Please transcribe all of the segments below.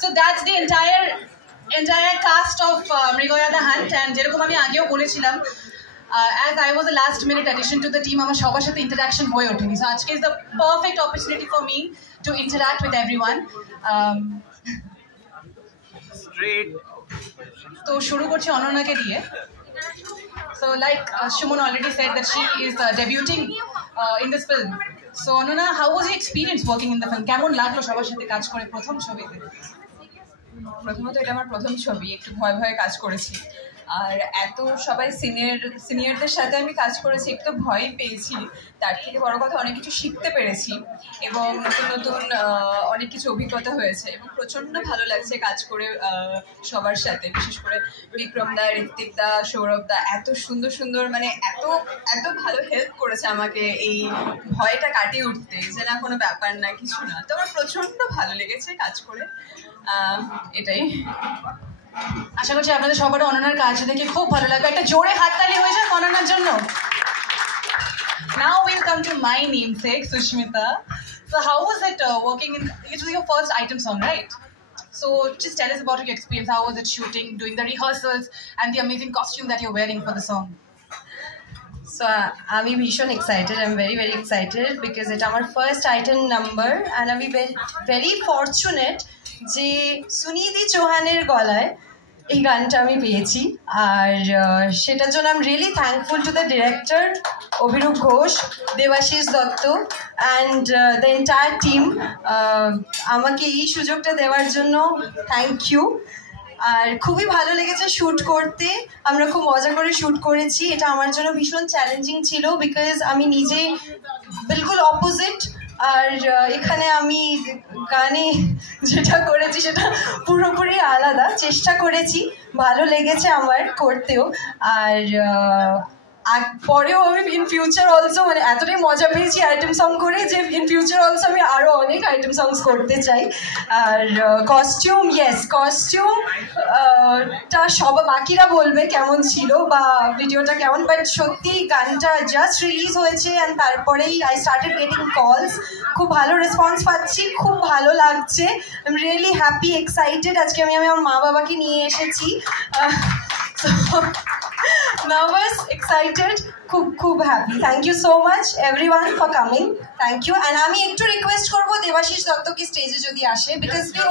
So that's the entire cast of Mrigoya the Hunt, and যেরকম আমি আগেও বলেছিলাম, as I was a last minute addition to the team, আমার সবার সাথে interaction হয়ে ওঠেনি, so আজকে is the perfect opportunity for me to interact with everyone. Straight. তো শুরু করছি অনন্যাকে দিয়ে. So like Shumon already said that she is debuting in this film. So Ananya, how was your experience working in the film? কেমন লাগলো সবার সাথে কাজ করে প্রথম ছবিতে? প্রথমত এটা আমার প্রথম ছবি, একটু ভয় ভয়ে কাজ করেছি, আর এত সবাই সিনিয়রদের সাথে আমি কাজ করেছি, একটু ভয় পেয়েছি, তার থেকে বড় কথা অনেক কিছু শিখতে পেরেছি এবং নতুন নতুন অনেক কিছু অভিজ্ঞতা হয়েছে এবং প্রচণ্ড ভালো লাগছে কাজ করে সবার সাথে, বিশেষ করে বিক্রম দা, ঋত্বিক দা, সৌরভ দা এত সুন্দর সুন্দর মানে এত ভালো হেল্প করেছে আমাকে এই ভয়টা কাটিয়ে উঠতে, যে না কোনো ব্যাপার না, কিছু না। তো আমার প্রচণ্ড ভালো লেগেছে কাজ করে, এটাই। আশা করছি আপনাদের সবার অনন্যার কাজ দেখে খুব ভালো লাগবে। একটা জোরে হাততালি হয়ে যাক অনন্যার জন্য। Now we'll come to my namesake, Sushmita. So how was it working in, it was your first item song, right? So just tell us about your experience. How was it shooting, doing the rehearsals and the amazing costume that you're wearing for the song? So I'm very excited. I'm very excited because it's our first item number and I'm very fortunate যে সুনিধি চৌহানের গলায় এই গানটা আমি পেয়েছি, আর সেটার জন্য I am really thankful to the director Abhirup Ghosh, Debashis Dutta and the entire team. আমাকে এই সুযোগটা দেওয়ার জন্য থ্যাংক ইউ। আর খুবই ভালো লেগেছে শ্যুট করতে, আমরা খুব মজা করে শ্যুট করেছি। এটা আমার জন্য ভীষণ চ্যালেঞ্জিং ছিল বিকজ আমি নিজে বিলকুল অপোজিট, আর এখানে আমি গানে যেটা করেছি সেটা পুরোপুরি আলাদা। চেষ্টা করেছি, ভালো লেগেছে আমার করতেও, আর পরেও আমি ইন ফিউচার অলসো মানে এতটাই মজা পেয়েছি আইটেম সং করে যে ইন ফিউচার অলসো আমি আরও অনেক আইটেম সংস করতে চাই। আর কস্টিউমটা বাকিরা বলবে কেমন ছিল বা ভিডিওটা কেমন, বাট সত্যি গানটা জাস্ট রিলিজ হয়েছে অ্যান্ড তারপরেই আই স্টার্টেড গেটিং কলস, খুব ভালো রেসপন্স পাচ্ছি, খুব ভালো লাগছে। I am really happy, excited. আজকে আমি আমার মা বাবাকে নিয়ে এসেছি, nervous, excited, খুব happy. Thank you so much everyone for coming. Thank you. And আমি একটু রিকোয়েস্ট করবো দেবাশিস দত্তকে স্টেজে যদি আসে, because the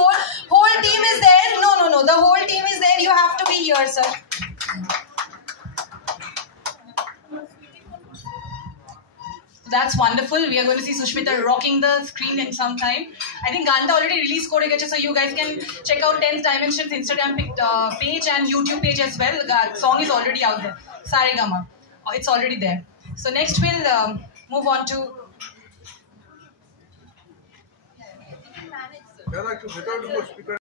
whole team is there. No, the whole team is there. You have to be here, sir. That's wonderful. We are going to see Sushmita rocking the screen in some time. I think Ganta already released kore geche, so you guys can check out 10th Dimensions Instagram page and YouTube page as well. The song is already out there. Saregama. It's already there. So next we'll move on to